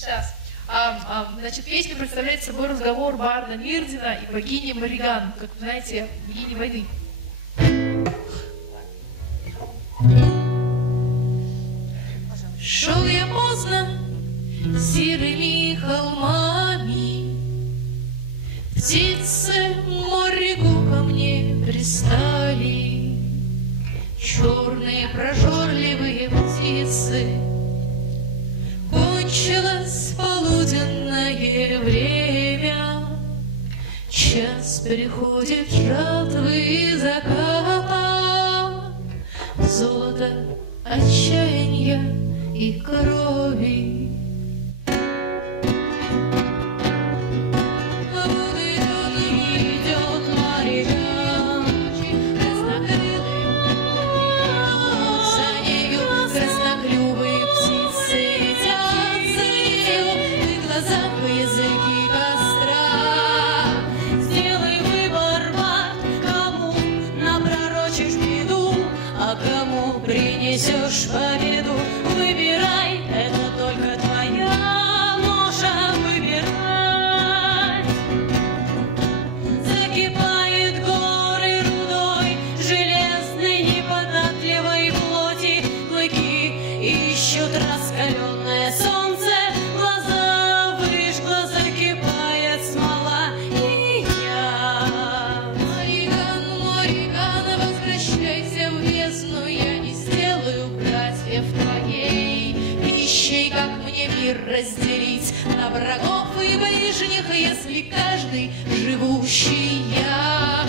Сейчас. Значит, песня представляет собой разговор барда Мирдина и богини Мариган, как вы знаете, богини войны. Шел я поздно серыми холмами, птицы морегу ко мне пристали, черные прожорливые птицы. Кончилось полуденное время, час приходит жатвы и заката, золото отчаяния и крови. Вот идет Мариган, краснокрылый, за нею красноклювые птицы летят за нею, в глазах языки костра. Сделай выбор, мать, кому напророчишь беду, а кому принесешь победу. Выбирай, это только твоя ноша выбирать. Закипает горы рудой, железной неподатливой плоти. Клыки ищут раскаленное солнце, глаза выжгло, закипает смола. И я, Мариган, Мариган, возвращайся в бездну, я не сделаю братьев твоей пищей. Как мне мир разделить на врагов и ближних, если каждый живущий я?